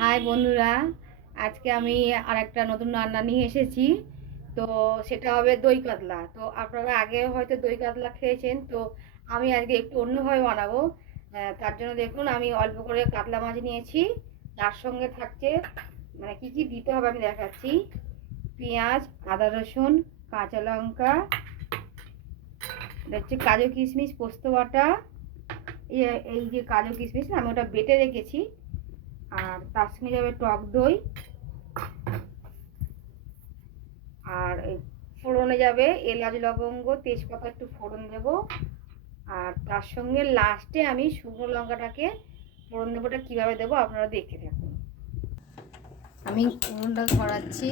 High বন্ধুরা, আজকে আমি আরেকটা নতুন রান্না নিয়ে এসেছি। তো সেটা হবে দই কাতলা। তো আপনারা আগে হয়তো দই কাতলা খেয়েছেন, তো আমি আজকে একটু অন্যভাবে বানাবো। তার জন্য দেখুন আমি অল্প করে কাতলা মাছ নিয়েছি। তার সঙ্গে থাকছে মানে কি কি দিতে হবে আমি দেখাচ্ছি। পেঁয়াজ, আদা রসুন, কাঁচা লঙ্কা, এটা হচ্ছে কাজু কিশমিশ, পোস্ত বাটা। এই যে কাজু কিশমিশ আমি ওটা বেটে রেখেছি। আর তার সঙ্গে যাবে টক দই, আর ফোড়নে যাবে এলাচ, লবঙ্গ, তেজপাতা একটু ফোড়ন দেব। আর তার সঙ্গে লাস্টে আমি শুকনো লঙ্কাটাকে ফোড়ন দেবোটা কীভাবে দেবো আপনারা দেখতে থাকুন। আমি ফোড়নটা ধরাচ্ছি।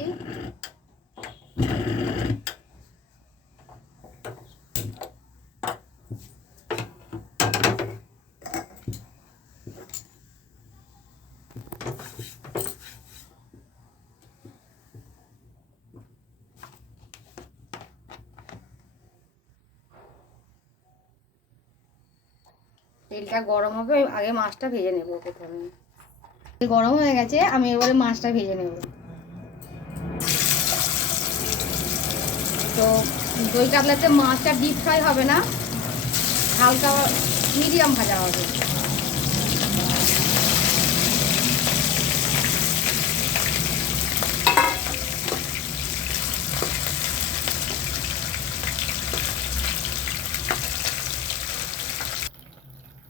তেলটা গরম হবে, আগে মাছটা ভেজে নেব। প্রথমে গরম হয়ে গেছে, আমি এবারে মাছটা ভেজে নেব। তো দই কাতলাতে মাছটা ডিপ ফ্রাই হবে না, হালকা মিডিয়াম ভাজা হবে।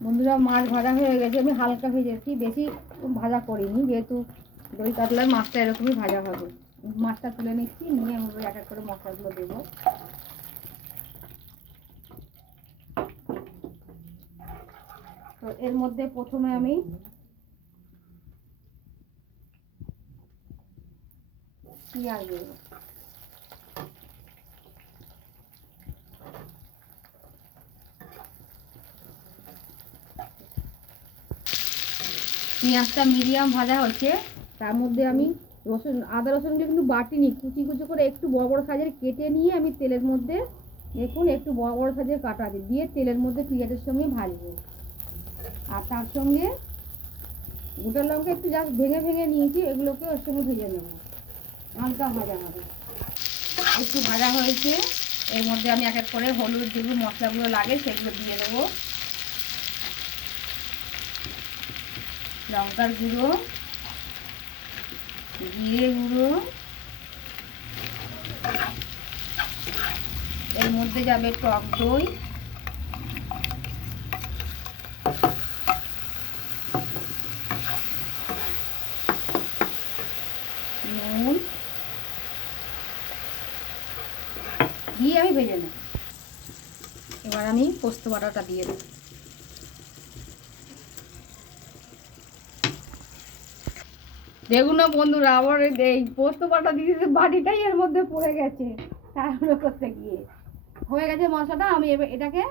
বন্ধুরা, মাছ ভাজা হয়ে গেছে, আমি হালকা ভেজেছি, বেশি ভাজা করিনি, যেহেতু দই কাতলার মাছটা এরকমই ভাজা হবে। মাছটা তুলে নিচ্ছি, নিয়ে আমি এক এক করে মশলাগুলো দেবো। তো এর মধ্যে প্রথমে আমি পেঁয়াজ দেবো। পেঁয়াজটা মিডিয়াম ভাজা হচ্ছে, তার মধ্যে আমি রসুন, আদা রসুনগুলো কিন্তু বাটিনি, কুচি কুচি করে একটু বড় বড় সাইজের কেটে নিয়ে আমি তেলের মধ্যে, দেখুন একটু বড় বড় সাইজের কাটা দিয়ে তেলের মধ্যে পেঁয়াজের সঙ্গে ভাজবো। আর তার সঙ্গে গোটা লঙ্কা একটু জাস্ট ভেঙে ভেঙে নিয়েছি, এগুলোকে ওর সঙ্গে ভেজে নেবো, হালকা ভাজা হবে। একটু ভাজা হয়েছে, এর মধ্যে আমি এক এক করে হলুদ, যেগুলো মশলাগুলো লাগে সেগুলো দিয়ে দেবো। লঙ্কার গুঁড়ো, জিরে গুঁড়ো, এর মধ্যে যাবে টক দই, নুন দিয়ে আমি ভেজে নেব। এবার আমি পোস্ত বাটাটা দিয়ে দেব। দেখুন না বন্ধুরা, আবার এই পোস্ত বাটা দিয়ে বাটিটাই এর মধ্যে পড়ে গেছে তারপরে করতে গিয়ে। হয়ে গেছে মশলাটা, আমি এবার এটাকে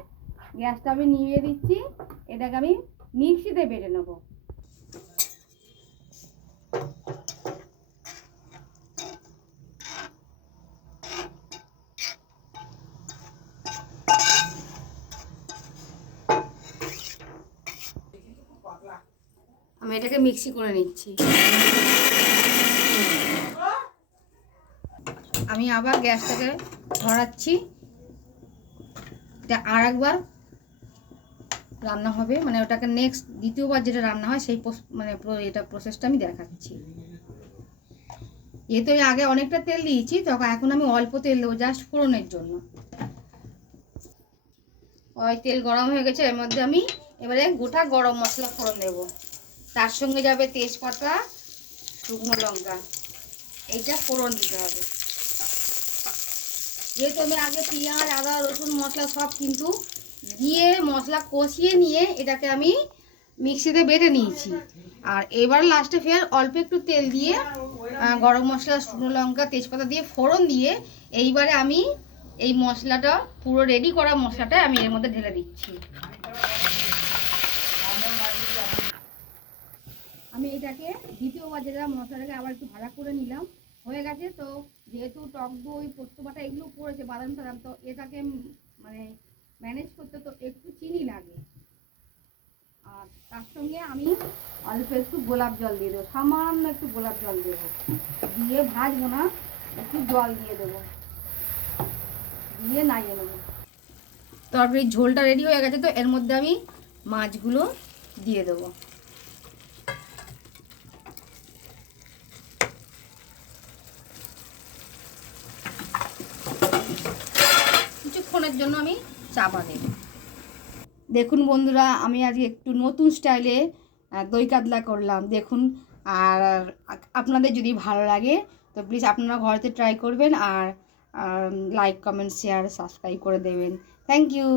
গ্যাসটা আমি নিভিয়ে দিচ্ছি। এটাকে আমি মিক্সিতে বেটে নেবো। আমি এটাকে মিক্সি করে নিচ্ছি। আমি আবার গ্যাসটাকে ধরাচ্ছি। এটা আর একবার রান্না হবে, মানে ওটাকে নেক্সট দ্বিতীয়বার যেটা রান্না হয় সেই মানে এটা প্রসেসটা আমি দেখাচ্ছি। যেহেতু আমি আগে অনেকটা তেল দিয়েছি, তখন এখন আমি অল্প তেল দেবো জাস্ট ফোড়নের জন্য। ওই তেল গরম হয়ে গেছে, এর মধ্যে আমি এবারে গোটা গরম মশলা ফোড়ন দেবো। তার সঙ্গে যাবে তেজপাতা, শুকনো লঙ্কা, এইটা ফোড়ন দিতে হবে। যেহেতু আমি আগে পেঁয়াজ, আদা, রসুন, মশলা সব কিন্তু দিয়ে মশলা কষিয়ে নিয়ে এটাকে আমি মিক্সিতে বেটে নিয়েছি। আর এবার লাস্টে ফের অল্প একটু তেল দিয়ে গরম মশলা, শুকনো লঙ্কা, তেজপাতা দিয়ে ফোড়ন দিয়ে এইবারে আমি এই মশলাটা, পুরো রেডি করা মশলাটা আমি এর মধ্যে ঢেলে দিচ্ছি। আমি এটাকে দ্বিতীয়বার যেটা মশলাটাকে আবার একটু ভাজা করে নিলাম, হয়ে গেছে। তো যেহেতু টক দই, পোস্ত বাটা এগুলো পড়েছে, বাদাম টাদাম, তো এটাকে মানে ম্যানেজ করতে তো একটু চিনি লাগে। আর তার সঙ্গে আমি অল্প একটু গোলাপ জল দিয়ে দেবো, সামান্য একটু গোলাপ জল দেবো, দিয়ে ভাজবো না, একটু জল দিয়ে দেবো, দিয়ে নাড়িয়ে নেবো। তরকারির ঝোলটা রেডি হয়ে গেছে, তো এর মধ্যে আমি মাছগুলো দিয়ে দেবো। কিছুক্ষণের জন্য আমি চাপা দেব। দেখুন বন্ধুরা, আমি আজকে একটু নতুন স্টাইলে দই কাতলা করলাম দেখুন। আর আপনাদের যদি ভালো লাগে তো প্লিজ আপনারা ঘরেতে ট্রাই করবেন, আর লাইক কমেন্ট শেয়ার সাবস্ক্রাইব করে দেবেন। Thank you.